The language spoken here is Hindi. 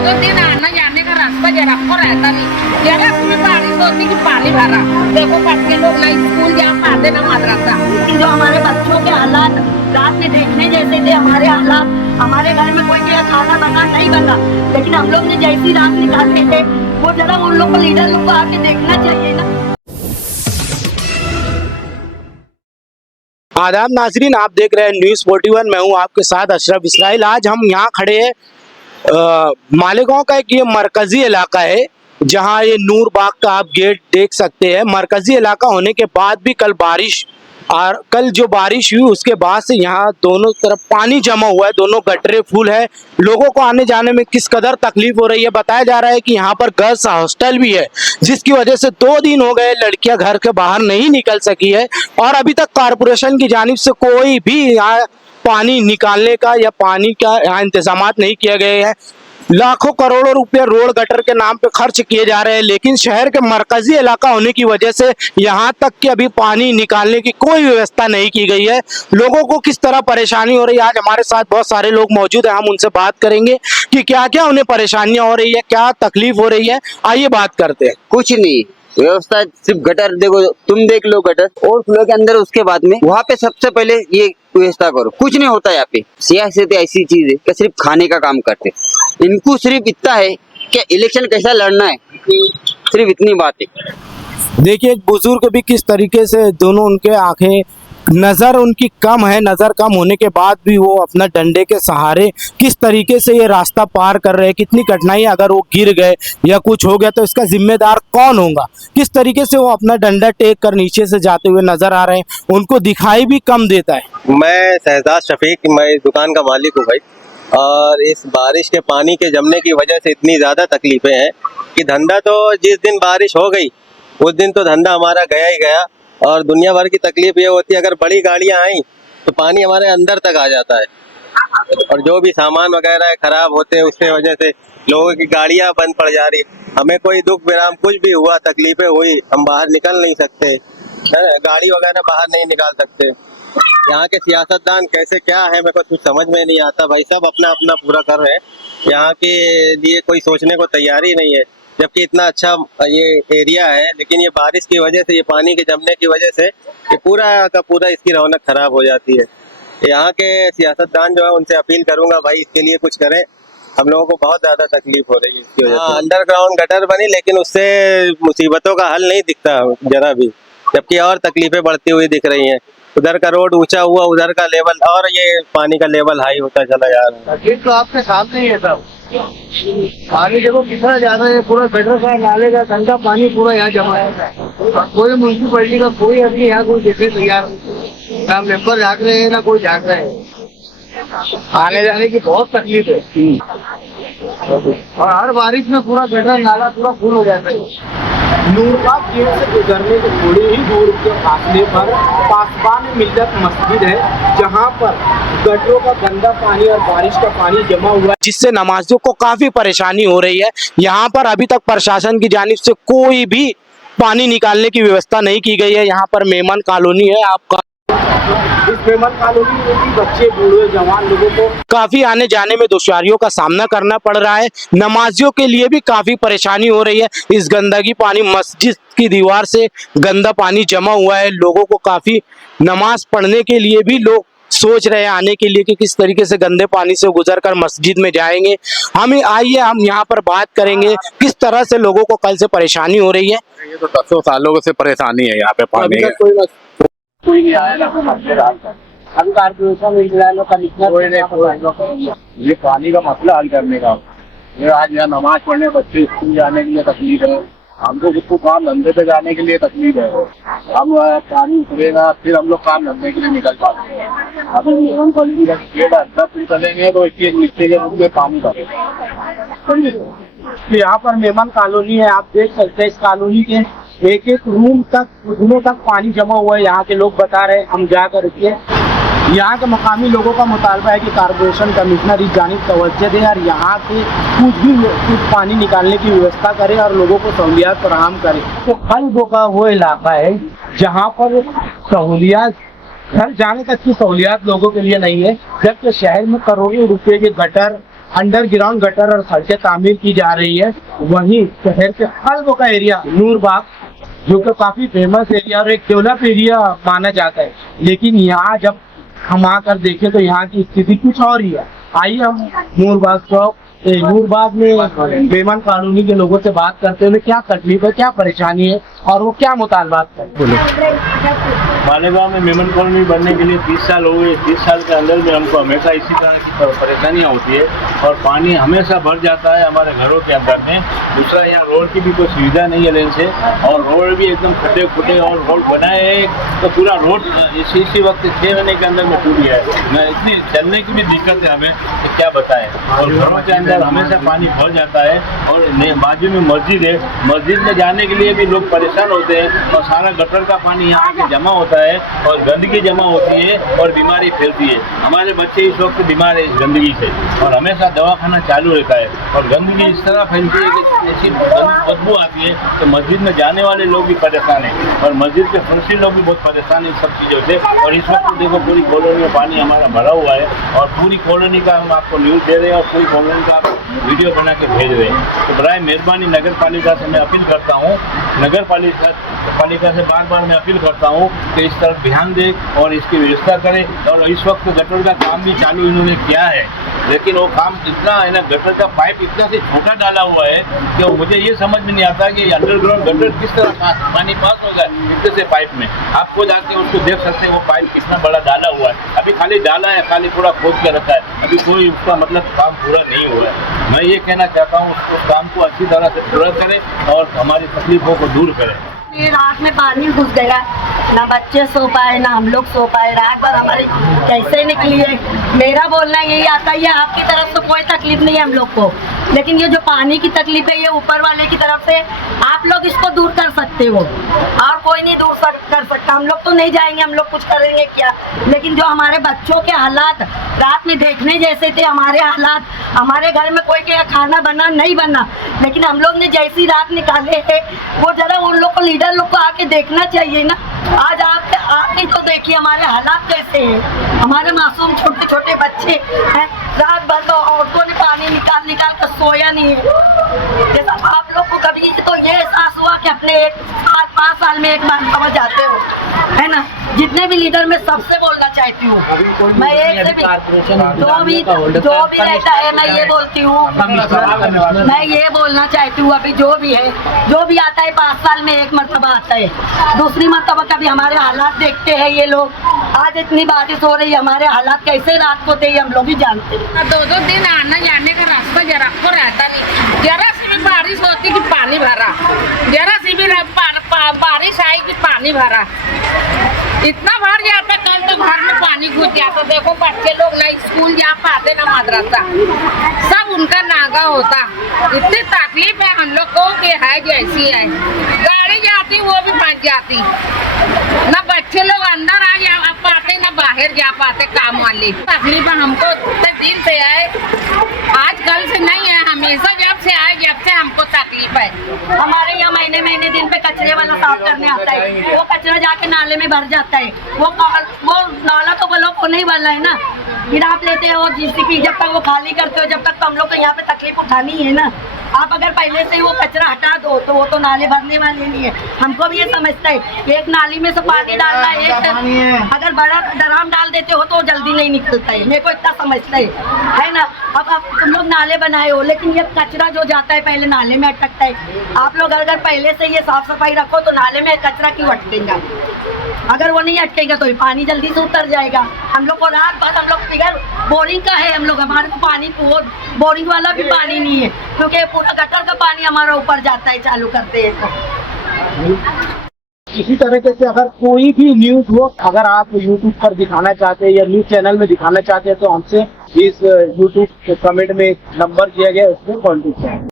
दो दिन आने जाने का रास्ता जरा को रहता नहीं, जरा भी बारिश होती कि पानी भरा। देखो बच्चे लोग ना स्कूल जा पाते ना मदरसा। जो हमारे बच्चों के हालात रात में देखने जैसे थे, हमारे हालात, हमारे घर में कोई भी खाना बना नहीं बना, लेकिन हम लोग ने जैसी रात निकालते थे वो जरा उन लोग को, लीडर लोग को आके देखना चाहिए ना। आदाब नाजरीन, आप देख रहे हैं न्यूज़ 41। मैं हूं आपके साथ अशरफ इसराइल। आज हम यहां खड़े हैं मालेगांव का एक ये मरकजी इलाका है जहां ये नूर बाग का आप गेट देख सकते हैं। मरकजी इलाका होने के बाद भी कल जो बारिश हुई उसके बाद से यहाँ दोनों तरफ पानी जमा हुआ है, दोनों गटरे फुल है। लोगों को आने जाने में किस कदर तकलीफ हो रही है। बताया जा रहा है कि यहाँ पर गर्ल्स हॉस्टल भी है, जिसकी वजह से 2 दिन हो गए लड़कियां घर के बाहर नहीं निकल सकी है और अभी तक कारपोरेशन की जानिब से कोई भी यहाँ पानी निकालने का या पानी का यहाँ इंतजाम नहीं किए गए हैं। लाखों करोड़ों रुपए रोड गटर के नाम पे खर्च किए जा रहे हैं, लेकिन शहर के मरकजी इलाका होने की वजह से यहाँ तक कि अभी पानी निकालने की कोई व्यवस्था नहीं की गई है। लोगों को किस तरह परेशानी हो रही है, आज हमारे साथ बहुत सारे लोग मौजूद हैं। हम उनसे बात करेंगे कि क्या क्या उन्हें परेशानियां हो रही है, क्या तकलीफ हो रही है। आइए बात करते हैं। कुछ नहीं, व्यवस्था सिर्फ गटर देखो, तुम देख लो गटर और फ्लो के अंदर, उसके बाद में वहाँ पे सबसे पहले ये व्यवस्था करो। कुछ नहीं होता यहाँ पे। सियासत ऐसी चीज है कि सिर्फ खाने का काम करते। इनको सिर्फ इतना है कि इलेक्शन कैसा लड़ना है, सिर्फ इतनी बात है। देखिए एक बुजुर्ग भी किस तरीके से, दोनों उनके आंखें नज़र उनकी कम है, नज़र कम होने के बाद भी वो अपना डंडे के सहारे किस तरीके से ये रास्ता पार कर रहे हैं। कितनी कठिनाई, अगर वो गिर गए या कुछ हो गया तो इसका जिम्मेदार कौन होगा। किस तरीके से वो अपना डंडा टेक कर नीचे से जाते हुए नजर आ रहे हैं, उनको दिखाई भी कम देता है। मैं शहजाद शफीक, मैं दुकान का मालिक हूँ भाई, और इस बारिश के पानी के जमने की वजह से इतनी ज़्यादा तकलीफें हैं कि धंधा तो जिस दिन बारिश हो गई उस दिन तो धंधा हमारा गया ही गया। और दुनिया भर की तकलीफ ये होती है, अगर बड़ी गाड़ियां आई तो पानी हमारे अंदर तक आ जाता है और जो भी सामान वगैरह खराब होते हैं उसके वजह से लोगों की गाड़ियां बंद पड़ जा रही। हमें कोई दुख विराम कुछ भी हुआ, तकलीफें हुई, हम बाहर निकल नहीं सकते है, गाड़ी वगैरह बाहर नहीं निकाल सकते। यहाँ के सियासतदान कैसे क्या है मेरे को कुछ समझ में नहीं आता भाई। सब अपना अपना पूरा कर रहे हैं, यहाँ के लिए कोई सोचने को तैयार ही नहीं है, जबकि इतना अच्छा ये एरिया है। लेकिन ये बारिश की वजह से, ये पानी के जमने की वजह से ये पूरा का पूरा इसकी रौनक खराब हो जाती है। यहाँ के सियासतदान जो है उनसे अपील करूंगा भाई इसके लिए कुछ करें। हम लोगों को बहुत ज्यादा तकलीफ हो रही है इसकी वजह से। अंडरग्राउंड गटर बनी लेकिन उससे मुसीबतों का हल नहीं दिखता जरा भी, जबकि और तकलीफें बढ़ती हुई दिख रही हैं। उधर का रोड ऊंचा हुआ, उधर का लेवल, और ये पानी का लेवल हाई होता चला जा रहा है। तो आपके सामने ही है सब। पानी देखो कितना ज्यादा है, पूरा गटर का, नाले का ठंडा पानी पूरा यहाँ जमा है। कोई म्यूनसिपलिटी का कोई अभी यहाँ कोई देखे तैयार, ना मेंबर जाग रहे हैं ना कोई जाग रहे हैं। आने जाने की बहुत तकलीफ है और हर बारिश में पूरा गटर नाला पूरा फुल हो जाता है। नूरबाग गेट से गुजरने के थोड़ी ही दूर के फासले पर पासबान मिल्लत मस्जिद है, जहां पर गटरों का गंदा पानी और बारिश का पानी जमा हुआ है, जिससे नमाजियों को काफी परेशानी हो रही है। यहां पर अभी तक प्रशासन की जानिब से कोई भी पानी निकालने की व्यवस्था नहीं की गई है। यहाँ पर मेमन कॉलोनी है आपका, इस मेमन कॉलोनी में भी बच्चे, बूढ़े, जवान लोगों को काफी आने जाने में दुश्वारियों का सामना करना पड़ रहा है। नमाजियों के लिए भी काफी परेशानी हो रही है। इस गंदगी पानी, मस्जिद की दीवार से गंदा पानी जमा हुआ है। लोगों को काफी नमाज पढ़ने के लिए भी लोग सोच रहे हैं आने के लिए कि किस तरीके से गंदे पानी से गुजरकर मस्जिद में जाएंगे। हम यहाँ पर बात करेंगे किस तरह से लोगों को कल से परेशानी हो रही है। ये तो 10 सालों से परेशानी है यहाँ पे पानी है। कोई नहीं आया, हम कारपोरेशन ये पानी का मसला हल करने का। ये आज यहाँ नमाज पढ़ने, बच्चे स्कूल जाने के लिए तकलीफ है, हमको किसको काम धंधे पे जाने के लिए तकलीफ है। हम पानी उतरेगा फिर हम लोग काम धंधे के लिए निकल पाते हैं। अभी चलेंगे तो इसके नीचे के रूप में पानी भरेगा। यहाँ पर मेमन कॉलोनी है, आप देख सकते हैं इस कॉलोनी के एक एक रूम तक, घुटनों तक पानी जमा हुआ है। यहाँ के लोग बता रहे हैं, हम जाकर रुकिए। यहाँ के मकामी लोगों का मुतालबा है कि कारपोरेशन कमिश्नर इस जानिब तवज्जो दे और यहाँ से कुछ पानी निकालने की व्यवस्था करे और लोगों को सहूलियात फराहम करे। तो खल्बों का वो इलाका है जहाँ पर सहूलियात, घर जाने तक की सहूलियात लोगों के लिए नहीं है, जबकि शहर में करोड़ों रुपए के गटर अंडरग्राउंड गटर और सड़कें तामीर की जा रही है, वहीं शहर के हल्को का एरिया नूरबाग जो कि काफी फेमस एरिया और एक डेवलप एरिया माना जाता है, लेकिन यहाँ जब हम आकर देखें तो यहाँ की स्थिति कुछ और ही है। आइए हम नूरबाग में बेमन कॉलोनी के लोगों से बात करते हुए क्या तकलीफ है, क्या परेशानी है और वो क्या मुतालबात है। मालेगांव में मेमन कॉलोनी बनने के लिए 30 साल हो गए। 30 साल के अंदर में हमको हमेशा इसी तरह की परेशानियां होती है और पानी हमेशा भर जाता है हमारे घरों के अंदर में। दूसरा, यहाँ रोड की भी कोई सुविधा नहीं है लेन से, और रोड भी एकदम खड्डे खुड्डे, और रोड बनाए तो पूरा रोड इसी वक्त 6 महीने के अंदर में टूट गया है। मैं इतनी चलने की भी दिक्कत है हमें, तो क्या बताएं। और घरों के अंदर हमेशा पानी भर जाता है, और बाजू में मस्जिद है, मस्जिद में जाने के लिए भी लोग परेशान होते हैं, और सारा गटर का पानी यहाँ आके जमा होता है और गंदगी जमा होती है और बीमारी फैलती है। हमारे बच्चे इस वक्त बीमार है इस गंदगी से, और हमेशा दवाखाना चालू रहता है, और गंदगी इस तरह फैलती है कि ऐसी बदबू आती है तो मस्जिद में जाने वाले लोग भी परेशान हैं, और मस्जिद के फंसी लोग भी बहुत परेशान हैं इन सब चीज़ों से। और इस वक्त देखो पूरी कॉलोनी में पानी हमारा भरा हुआ है, और पूरी कॉलोनी का हम आपको न्यूज़ दे रहे हैं और पूरी कॉलोनी का आप वीडियो बना के भेज रहे हैं। तो बराए मेहरबानी नगर पालिका से मैं अपील करता हूँ, नगर पालिका से बार बार मैं अपील करता हूँ कि इस तरफ ध्यान दे और इसकी व्यवस्था करे। और इस वक्त गटर का काम भी चालू इन्होंने किया है, लेकिन वो काम इतना है ना, गटर का पाइप इतना से छोटा डाला हुआ है कि मुझे ये समझ में नहीं आता कि अंडरग्राउंड गटर किस तरह पानी पास होगा इतने से पाइप में। आप खुद आके उसको देख सकते हैं वो पाइप कितना बड़ा डाला हुआ है। अभी खाली डाला है, खाली पूरा खोद के रखा है, अभी कोई उसका मतलब काम पूरा नहीं हुआ है। मैं ये कहना चाहता हूँ उस काम को अच्छी तरह से पूरा करें और हमारी तकलीफों को दूर करें। रात में पानी घुस गया, ना बच्चे सो पाए ना हम लोग सो पाए, रात भर हमारी कैसे निकली है। मेरा बोलना यही आता है, आपकी तरफ से कोई तकलीफ नहीं है हम लोग को, लेकिन ये जो पानी की तकलीफ है ये ऊपर वाले की तरफ से आप लोग इसको दूर कर सकते हो, और कोई नहीं दूर कर सकता। हम लोग तो नहीं जाएंगे, हम लोग कुछ करेंगे क्या, लेकिन जो हमारे बच्चों के हालात रात में देखने जैसे थे, हमारे हालात, हमारे घर में कोई क्या खाना बना नहीं बना, लेकिन हम लोग ने जैसी रात निकाले है वो जरा उन लोग को, लीडर लोग को आके देखना चाहिए ना। आज आप ही तो देखिए हमारे हालात कैसे हैं, हमारे मासूम छोटे छोटे बच्चे हैं, रात भर तो औरतों ने पानी निकाल कर सोया नहीं है। जैसा आप लोग को कभी तो ये एहसास हुआ कि अपने 5 साल में एक बार जाते हो, है ना। जितने भी लीडर मैं सबसे बोलना चाहती हूँ, मैं एक से भी जो भी रहता है मैं ये बोलती हूँ, मैं ये बोलना चाहती हूँ, अभी जो भी है, जो भी आता है 5 साल में एक मरतबा आता है, दूसरी मरतबा कभी हमारे हालात देखते हैं ये लोग। आज इतनी बारिश हो रही है, हमारे हालात कैसे रात को थे हम लोग ही जानते हैं। 2-2 दिन आने जाने का रास्ता जरा को रहता नहीं, जरा सी भी बारिश होती कि पानी भरा, जरा सी भी बारिश आई कि पानी भरा, इतना भर जाता। कल तो घर में पानी घुस जाता, देखो बच्चे लोग ना स्कूल जा पाते ना मदरसा, सब उनका नागा होता। इतनी तकलीफ है हम लोग को कि है जैसी है, गाड़ी जाती वो भी फंस जाती, ना बच्चे लोग अंदर आ जा पाते ना बाहर जा पाते काम वाले। तकलीफ हमको इतने दिन से है, आज कल से नहीं है, हमेशा जब से आए जब से हमको तकलीफ है। हमारे यहाँ महीने दिन पे कचरे वाला साफ करने आता है, वो कचरा जाके नाले में भर जाता है, वो नाला तो ब्लॉक होने ही वाला है ना, फिर आप लेते हो जीसीपी, जब तक वो खाली करते हो जब तक तो हम लोग को यहाँ पे तकलीफ उठानी है ना। आप अगर पहले से ही वो कचरा हटा दो तो वो तो नाले भरने वाले नहीं है। हमको भी ये समझता है एक नाली में से पानी डालना है, एक अगर बड़ा ड्राम डाल देते हो तो जल्दी नहीं निकलता है, मेरे को इतना समझता है ना। अब आप तुम लोग नाले बनाए हो, लेकिन ये कचरा जो जाता है पहले नाले में अटकता है। आप लोग अगर पहले से ये साफ सफाई रखो तो नाले में कचरा क्यों अटकेगा, अगर वो नहीं अटकेगा तो पानी जल्दी से उतर जाएगा। हम लोग को रात भर, हम लोग फिगर बोरिंग का है, हम लोग हमारे को पानी बोरिंग वाला भी पानी नहीं है, क्योंकि पूरा गटर का पानी हमारा ऊपर जाता है चालू करते हैं तो। इसी तरीके से अगर कोई भी न्यूज हो, अगर आप यूट्यूब पर दिखाना चाहते हैं या न्यूज चैनल में दिखाना चाहते हैं तो हमसे इस यूट्यूब कमेंट में एक नंबर दिया गया है, उसमें कॉन्टेक्ट करें।